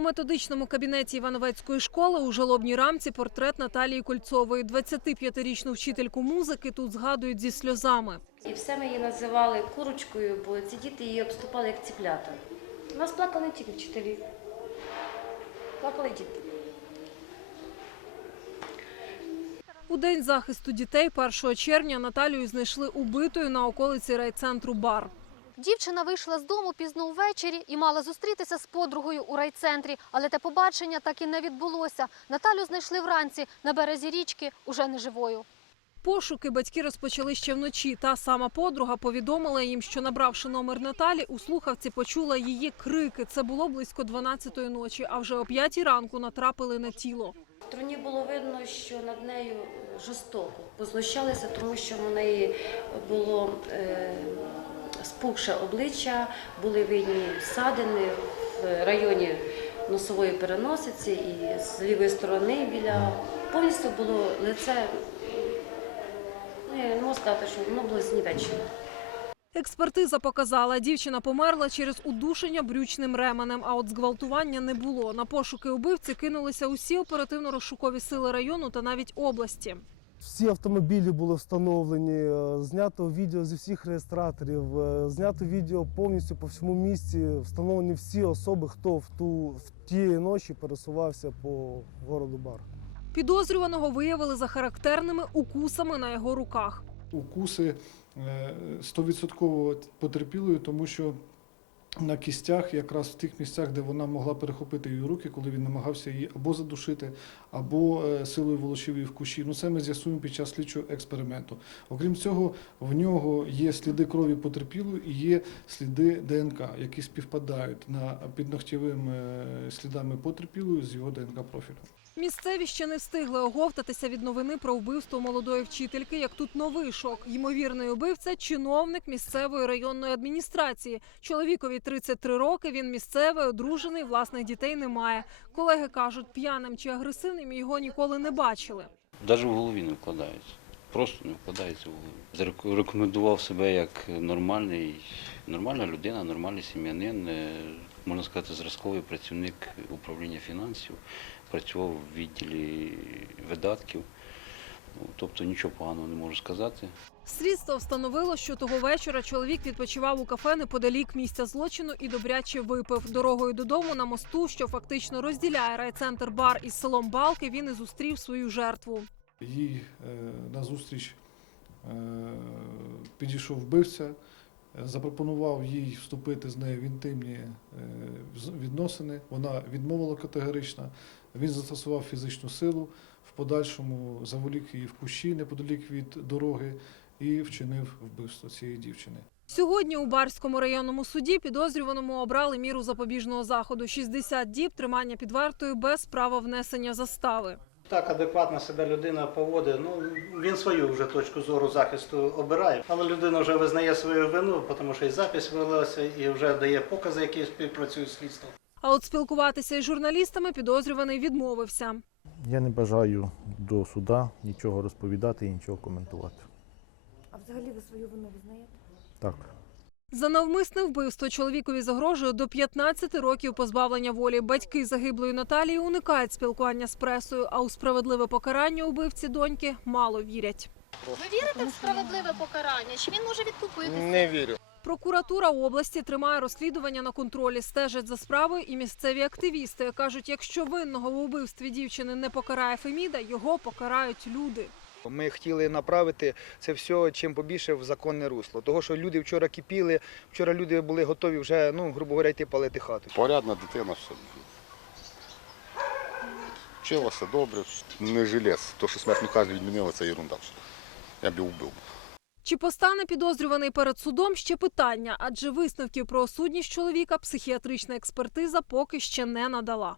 У методичному кабінеті Івановецької школи у жалобній рамці портрет Наталії Кольцової. 25-річну вчительку музики тут згадують зі сльозами. І все ми її називали курочкою, бо ці діти її обступали як ціплята. У нас плакали не тільки вчителі. Плакали діти. У день захисту дітей 1 червня Наталію знайшли убитою на околиці райцентру Бар. Дівчина вийшла з дому пізно увечері і мала зустрітися з подругою у райцентрі, але те побачення так і не відбулося. Наталю знайшли вранці на березі річки, уже неживою. Пошуки батьки розпочали ще вночі. Та сама подруга повідомила їм, що набравши номер Наталі, у слухавці почула її крики. Це було близько 12-ї ночі, а вже о 5-й ранку натрапили на тіло. В труні було видно, що над нею жорстоко познущалися, тому що в неї було е, спухше обличчя, були видні ссадини в районі носової переносиці і з лівої сторони біля повністю було лице. Ну, я не можу сказати, що воно було знівечено. Експертиза показала, дівчина померла через удушення брючним ременем, а от зґвалтування не було. На пошуки убивці кинулися усі оперативно-розшукові сили району та навіть області. Всі автомобілі були встановлені, е, знято відео зі всіх реєстраторів, е, знято відео повністю по всьому місті. Встановлені всі особи, хто в ту в тієї ночі пересувався по городу Бар. Підозрюваного виявили за характерними укусами на його руках. укуси е, 100% потерпілої, тому що на кістях, якраз в тих місцях, де вона могла перехопити її руки, коли він намагався її або задушити, або е, силою волочив її в кущі. Ну це ми з'ясуємо під час слідчого експерименту. Окрім цього, в нього є сліди крові потерпілої і є сліди ДНК, які співпадають на підногтєвими е, слідами потерпілої з його ДНК профілю. Місцеві ще не встигли оговтатися від новини про вбивство молодої вчительки. Як тут новий шок. Ймовірний убивця чиновник місцевої районної адміністрації. Чоловікові 33 роки. Він місцевий, одружений, власних дітей немає. Колеги кажуть, п'яним чи агресивним його ніколи не бачили. Навіть в голові не вкладається. Просто не вкладається в голові. Зарекомендував себе як нормальний, нормальна людина, нормальний сім'янин, е, можна сказати, зразковий працівник управління фінансів, працював в відділі видатків. Ну, Тобто нічого поганого не можу сказати. Слідство встановило, що того вечора чоловік відпочивав у кафе неподалік місця злочину і добряче випив. Дорогою додому на мосту, що фактично розділяє райцентр бар із селом Балки, він і зустрів свою жертву. Їй е, назустріч е, підійшов вбивця, запропонував їй вступити з нею в інтимні е, відносини. Вона відмовила категорично. Він застосував фізичну силу, в подальшому заволік її в кущі неподалік від дороги і вчинив вбивство цієї дівчини. Сьогодні у Барському районному суді підозрюваному обрали міру запобіжного заходу 60 діб тримання під вартою без права внесення застави. Так адекватно себе людина поводить. Ну він свою вже точку зору захисту обирає, але людина вже визнає свою вину, тому що і запис велася, і вже дає покази, які співпрацюють з слідством. А от спілкуватися із журналістами підозрюваний відмовився. Я не бажаю до суда нічого розповідати і нічого коментувати. А взагалі ви свою вину визнаєте? Так. За навмисне вбивство чоловікові загрожує до 15 років позбавлення волі. Батьки загиблої Наталії уникають спілкування з пресою, а у справедливе покарання убивці доньки мало вірять. Ви вірите в справедливе покарання? Чи він може відкупитися? Не вірю. Прокуратура області тримає розслідування на контролі, стежать за справою і місцеві активісти. Кажуть, якщо винного в убивстві дівчини не покарає Феміда, його покарають люди. Ми хотіли направити це все чим побільше в законне русло. Того, що люди вчора кипіли, вчора люди були готові вже, ну, грубо говоря, йти палити хату. Порядна дитина все. Вчилася добре, не жилець. То, що смертну казнь відмінили, це ерунда. Я б його вбив. Чи постане підозрюваний перед судом ще питання, адже висновків про осудність чоловіка психіатрична експертиза поки ще не надала.